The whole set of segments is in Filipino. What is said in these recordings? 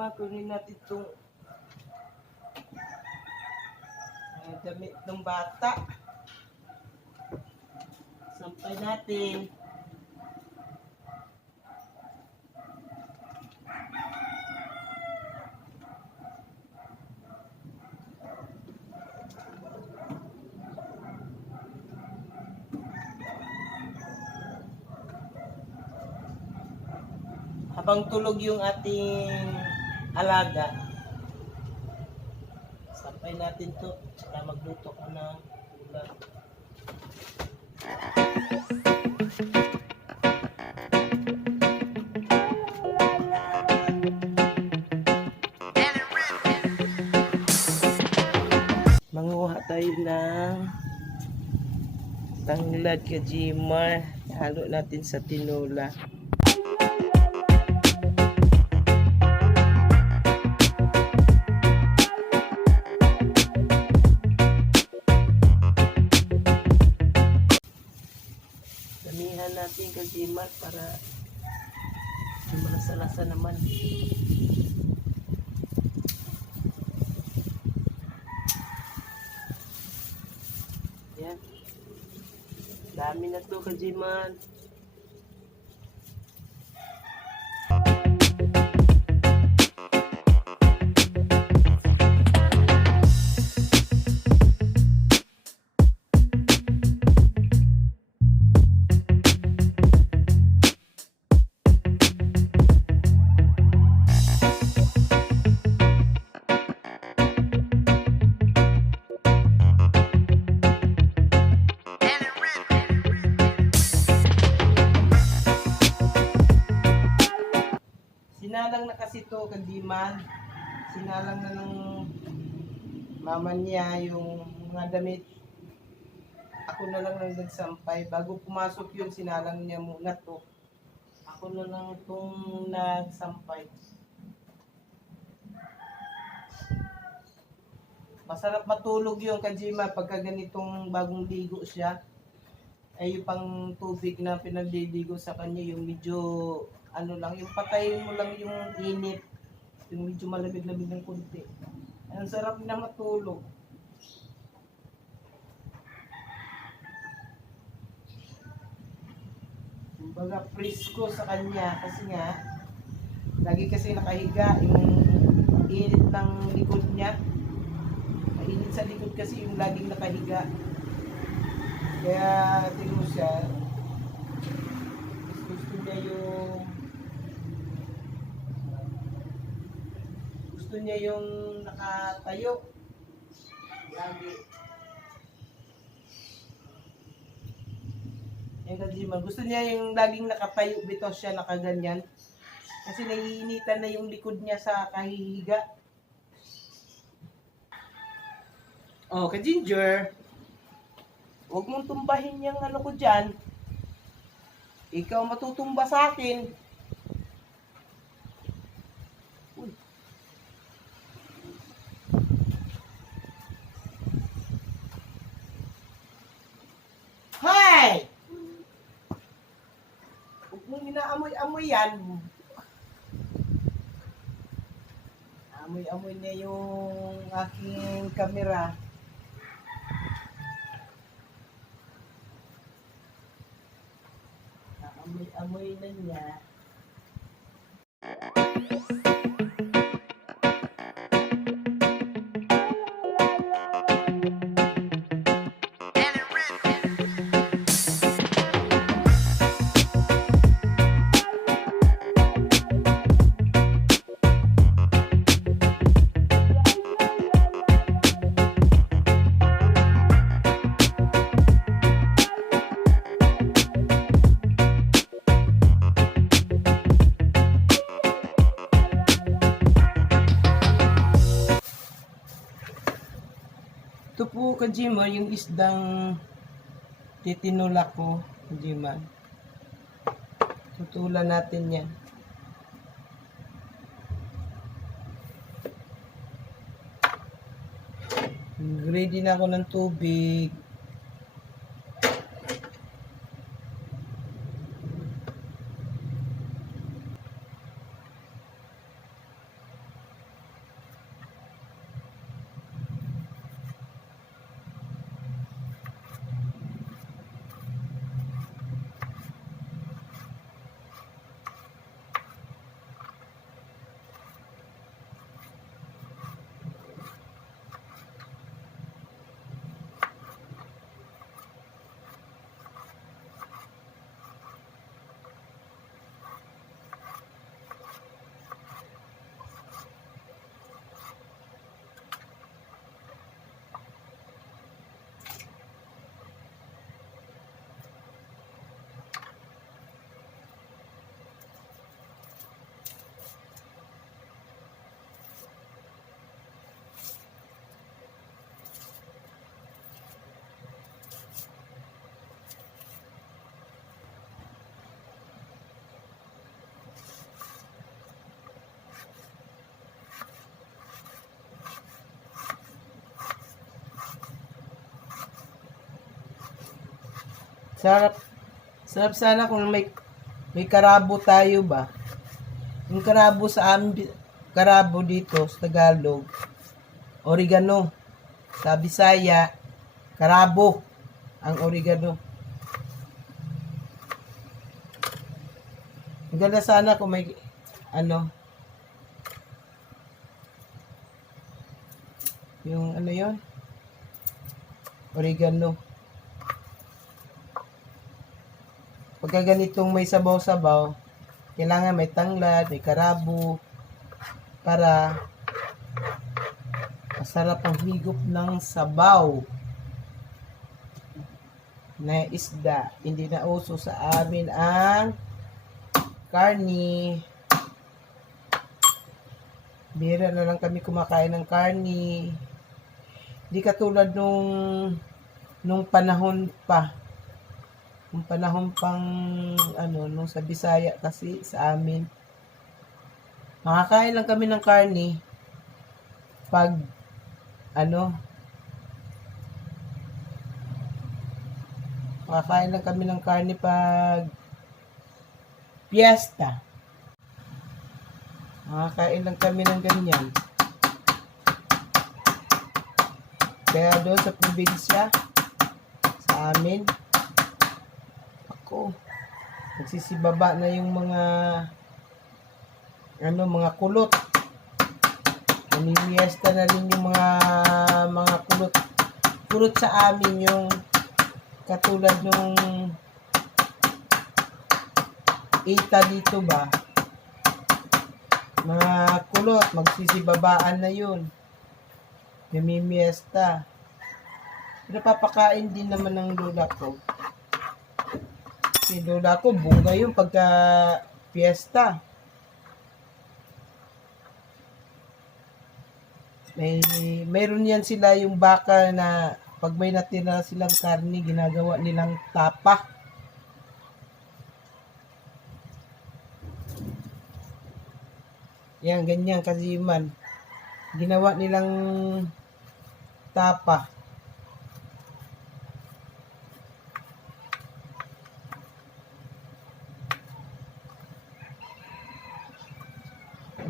Kajima, kunin natin itong mga damit ng bata. Sampay natin. Habang tulog yung ating alaga, sampay natin to. Tsaka magluto ka ng ulam. Manguha tayo ng tanglad kajimar. Halo natin sa tinola. Malasa-lasa naman. Yan. Dami na to kajiman. Sinalang na kasi to kajiman. Sinalang na ng mama niya yung mga damit. Ako na lang nang nagsampay. Bago pumasok yun, sinalang niya muna to. Ako na lang itong nagsampay. Masarap matulog yung kajima pagka ganitong bagong ligo siya. Ay yung pang tubig na pinagliligo sa kanya, yung medyo ano lang, yung patayin mo lang yung init. Yung medyo malamig-lamig ng kunti. Ang sarap na matulog. Kumbaga presko sa kanya kasi nga lagi kasi nakahiga yung init ng likod niya. Mainit sa likod kasi yung laging nakahiga. Kaya tingin mo siya, gusto niya yung gusto niya yung nakatayo. Lagi. Yung kajiman, gusto niya yung laging nakatayo bitaw siya nakaganyan. Kasi naiinitan na yung likod niya sa kahihiga. Oh, ka-ginger. Huwag mong tumbahin yung ano ko dyan. Ikaw matutumba sa akin. Uy. Hay! Huwag mong inaamoy-amoy yan. Amoy-amoy niya yung aking kamera. Amoy-amoy na niya. Kajima, yung isdang titinulak ko, Kajima. Tutulan natin yan. Ready na ako ng tubig. Sarap. Sarap sana kung may may karabo tayo ba. Yung karabo sa amin, karabo dito sa Tagalog, oregano. Sa Bisaya, karabo ang oregano. Ang ganda sana kung may ano yung ano yon oregano. Pagka ganitong may sabaw-sabaw, kailangan may tanglad, may karabo, para masarap ang higop ng sabaw na isda. Hindi na uso sa amin ang karni. Bira na lang kami kumakain ng karni. Hindi katulad nung nung panahon pa. Nung panahon pang ano, nung sa Bisaya kasi sa amin. Makakain lang kami ng karni pag ano makakain lang kami ng karni pag piyesta. Makakain lang kami ng ganyan. Kaya doon sa probinsya, sa amin, ako, nagsisibaba na yung mga ano, mga kulot. Namimiesta na rin yung mga mga kulot. Kulot sa amin yung katulad nung ita dito ba? Mga kulot magsisibabaan na yun. Namimiesta. Napapakain din naman ng lola ko si ko bunga yung pagka fiesta may mayroon yan sila yung baka na pag may natira silang karne ginagawa nilang tapa Yan, ganyan kaziman. Ginawa nilang tapa.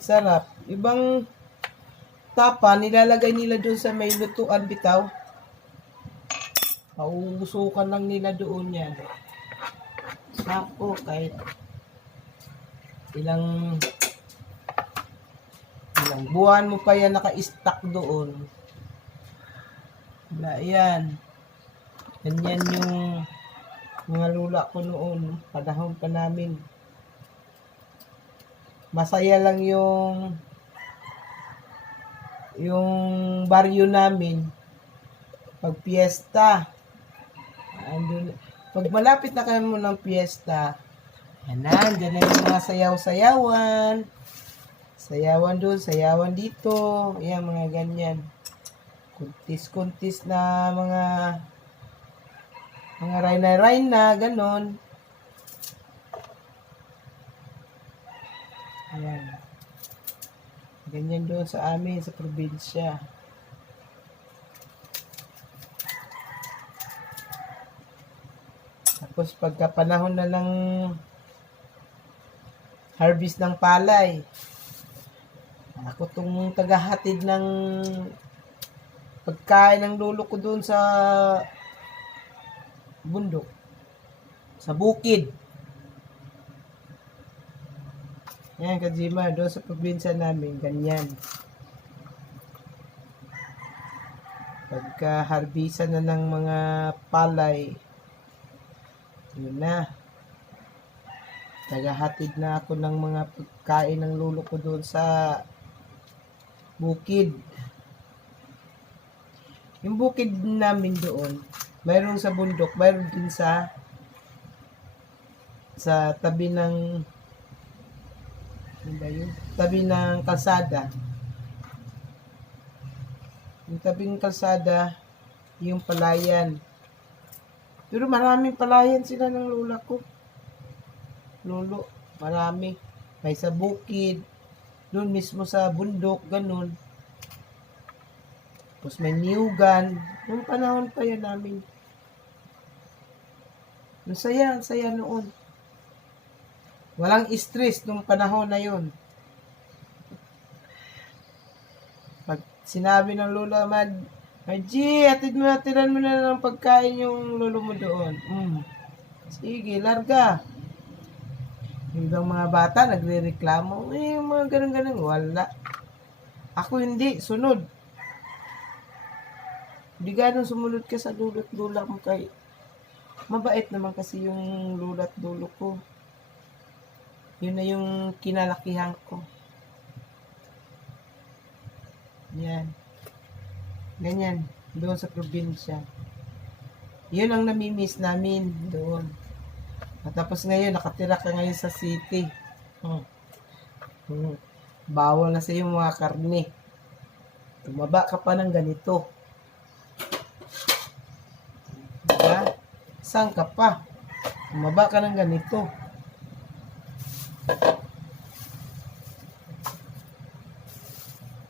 Sarap. Ibang tapa, nilalagay nila doon sa may lutuan bitaw. Pauusukan lang nila doon yan. Sako, kahit ilang ilang buwan mo pa yan naka-stack doon. Wala yan. Ganyan yung mga lula ko noon, panahon pa namin. Masaya lang yung yung baryo namin pag piyesta. Andun, pag malapit na kayo ng piyesta, yan na, dyan na yung mga sayaw-sayawan. Sayawan doon, sayawan dito. Ayan, mga ganyan. Kuntis-kuntis na mga mga rayna-rayna, ganon. Ayan. Ganyan doon sa amin, sa probinsya. Tapos pagka panahon na ng harvest ng palay, ako tong tagahatid ng pagkain ng lolo ko doon sa bundok. Sa bukid. Yan, Kajima, doon sa probinsya namin, ganyan. Pagka harbisan na ng mga palay, yun na. Tagahatid na ako ng mga pagkain ng lolo ko doon sa bukid. Yung bukid namin doon, mayroon sa bundok, mayroon din sa sa tabi ng ano ba yun? Tabi ng kalsada. Yung tabing kalsada, yung palayan. Pero maraming palayan sila ng lola ko. Lolo, marami. May sa bukid, doon mismo sa bundok, ganun. Tapos may niyugan. Nung panahon pa yan namin. Ang saya, ang saya noon. Walang stress nung panahon na yon. Pag sinabi ng lola, Mad, Maji, atid mo natiran mo na ng pagkain yung lolo mo doon. Mm. Sige, larga. Yung ibang mga bata, nagre-reklamo. Eh, mga ganun-ganun. Wala. Ako hindi, sunod. Hindi ganun sumunod ka sa dulot dula mo kay mabait naman kasi yung lulat dulo ko. Yun na yung kinalakihan ko. Yan. Ganyan. Doon sa probinsya. Yun ang namimiss namin doon. At tapos ngayon, nakatira ka ngayon sa city. Hmm. Hmm. Bawal na sa yung mga karne. Tumaba ka pa ng ganito. Diba? Saan ka pa? Tumaba ka ng ganito.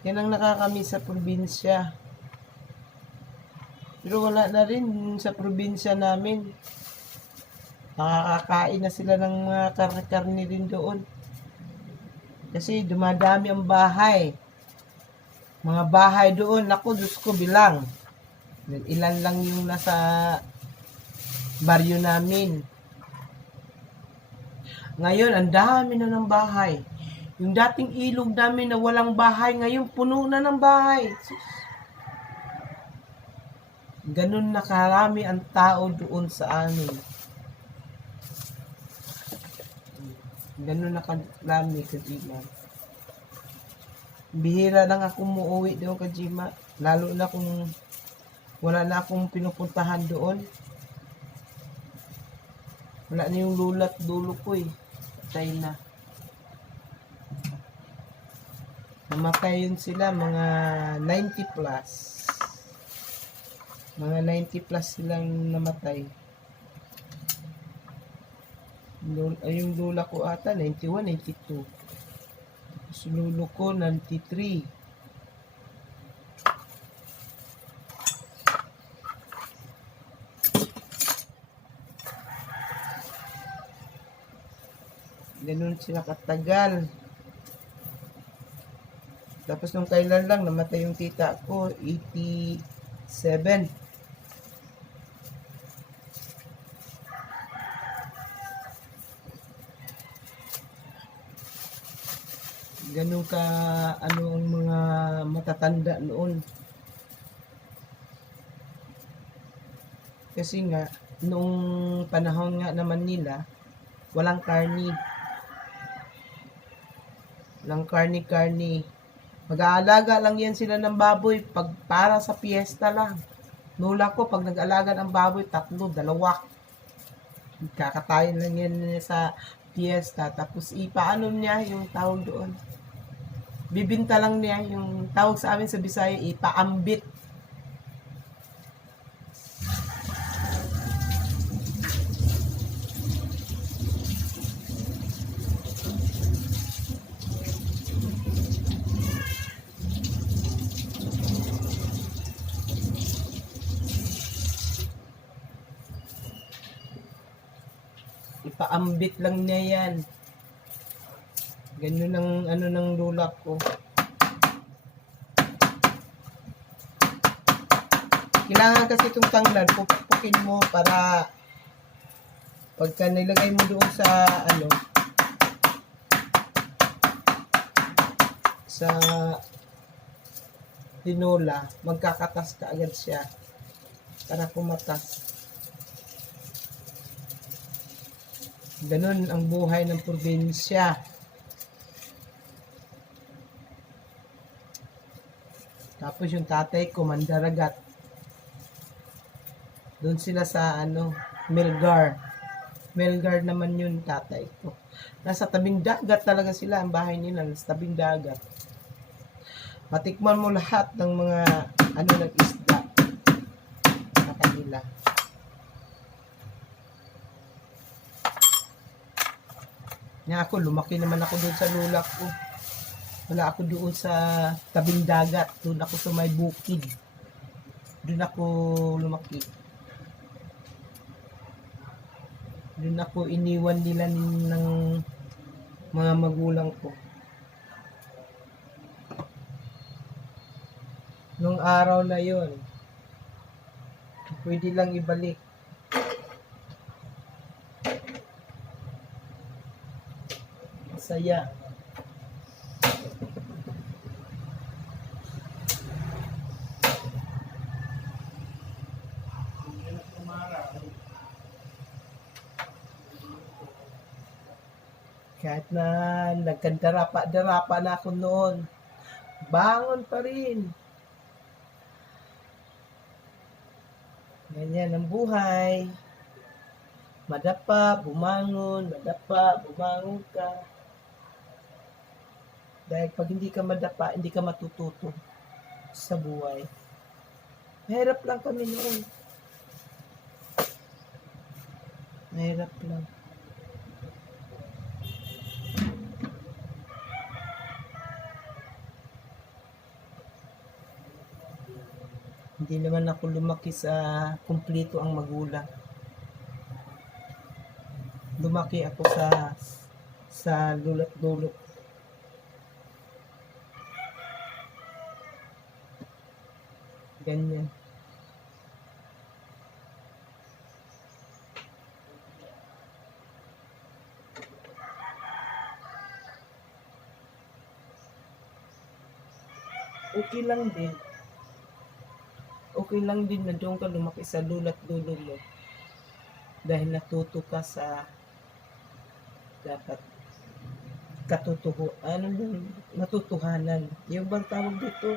Yan ang nakakamiss sa probinsya. Pero wala na rin sa probinsya namin. Nakakakain na sila ng mga karne-karne din doon. Kasi dumadami ang bahay. Mga bahay doon, ako, Diyos ko, bilang. Ilan lang yung nasa baryo namin. Ngayon, ang dami na ng bahay. Yung dating ilog namin na walang bahay, ngayon puno na ng bahay. Ganun na karami ang tao doon sa amin. Ganun na karami, Kajima. Bihira lang ako muuwi doon, Kajima. Lalo na kung wala na akong pinupuntahan doon. Wala na yung lulat dulo ko eh. Patay na. Namatay yun sila, mga 90 plus. Mga 90 plus silang namatay. Ay, yung lula ko ata, 91, 92. Tapos lulo ko, 93. Ganun sila katagal. Tapos nung kailan lang, namatay yung tita ko, 87. Ganun ka, ano ang mga matatanda noon. Kasi nga, nung panahon nga naman nila, walang karni. Walang karni-karni. Mag-aalaga lang yan sila ng baboy pag para sa piyesta lang. Nula ko, pag nag-alaga ng baboy, tatlo, dalawa. Kakatayin lang yan sa piyesta. Tapos ipaano niya yung tawag doon. Bibinta lang niya yung tawag sa amin sa Bisaya, ipaambit. Ipaambit lang niya yan. Ganun ang ano ng lula ko. Kailangan kasi itong tanglad, pupukin mo para pagka nilagay mo doon sa ano sa tinola, magkakatas ka agad siya para kumatas. Ganun ang buhay ng probinsya. Tapos yung tatay ko, mandaragat. Doon sila sa ano, Melgar. Melgar naman yun tatay ko. Nasa tabing dagat talaga sila, ang bahay nila, nasa tabing dagat. Matikman mo lahat ng mga ano ng isda sa kanila. Nga ako, lumaki naman ako doon sa lula ko. Wala ako doon sa tabing dagat. Doon ako sa may bukid. Doon ako lumaki. Doon ako iniwan nila ng mga magulang ko. Nung araw na yon, pwede lang ibalik. Masaya. Kahit na nagkandarapa-darapa na ako noon, bangon pa rin. Ganyan ang buhay. Madapa, bumangon, madapa, bumangon ka. Dahil pag hindi ka madapa, hindi ka matututo sa buhay. Mahirap lang kami noon. Mahirap lang. Hindi naman ako lumaki sa kumpleto ang magulang. Lumaki ako sa sa lulot-dulot. Ganyan. Okay lang din okay lang din na doon ka lumaki sa lulat dulo mo. Dahil natuto ka sa dapat katotoho, ano yun, natutuhanan. Yung bang tawag dito,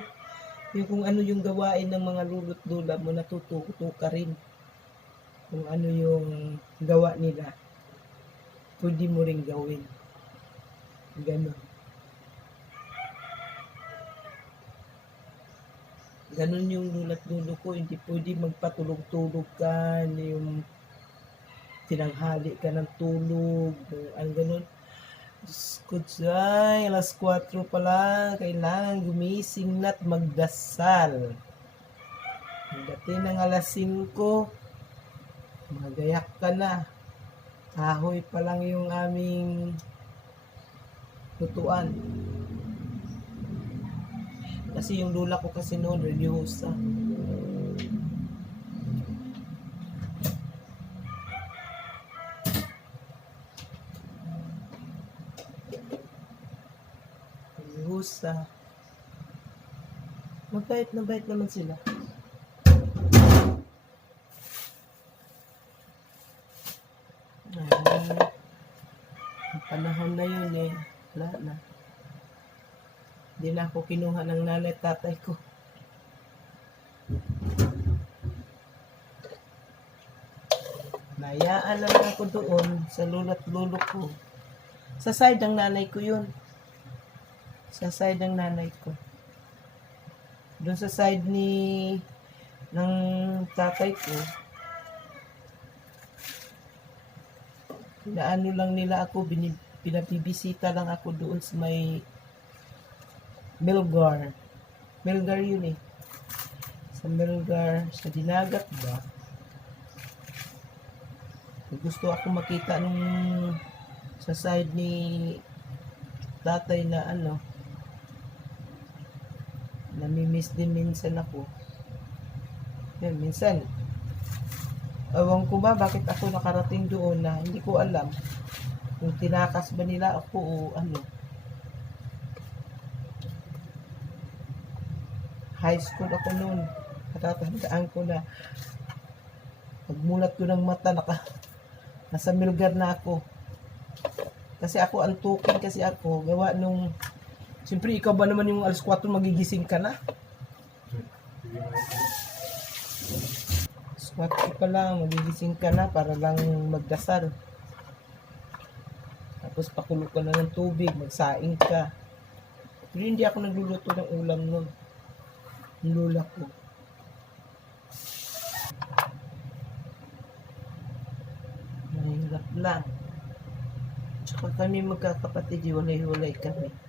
yung kung ano yung gawain ng mga lulot dula mo, natututo ka rin. Kung ano yung gawa nila, pwede mo rin gawin. Ganon. Ganon yung lulat dulo ko, hindi pwede magpatulog-tulog ka, yung tinanghali ka ng tulog, ang ganon. Diyos ko dyan, alas 4 pa lang, kailangan gumising na't magdasal. Pagdating ng alas 5, magayak ka na. Kahoy pa lang yung aming tutuan. Kasi yung lula ko kasi noon, religyosa. Religyosa. Mabait na bait naman sila. Ay, panahon na yun eh. Wala na. Hindi na ako kinuha ng nanay at tatay ko. Nayaan na lang ako doon sa lula't lulo ko. Sa side ng nanay ko yun. Sa side ng nanay ko. Doon sa side ni ng tatay ko. Pinaano lang nila ako, binib, lang ako doon sa may Melgar. Melgar yun eh. Sa Melgar, sa Dinagat ba? Gusto ako makita nung sa side ni tatay na ano, namimiss din minsan ako. Yan, minsan, ewan ko ba bakit ako nakarating doon na hindi ko alam kung tinakas ba nila ako o ano. high school ako noon. Natatandaan ko na pagmulat ko ng mata, naka, nasa milgar na ako. Kasi ako antukin kasi ako. Gawa nung, siyempre ikaw ba naman yung alas 4 magigising ka na? Alas 4 pa lang, magigising ka na para lang magdasal. Tapos pakulo ka na ng tubig, magsaing ka. Pero hindi ako nagluluto ng ulam noon lula ko. Mahirap lang. Tsaka kami magkakapatid, hiwalay-hiwalay kami.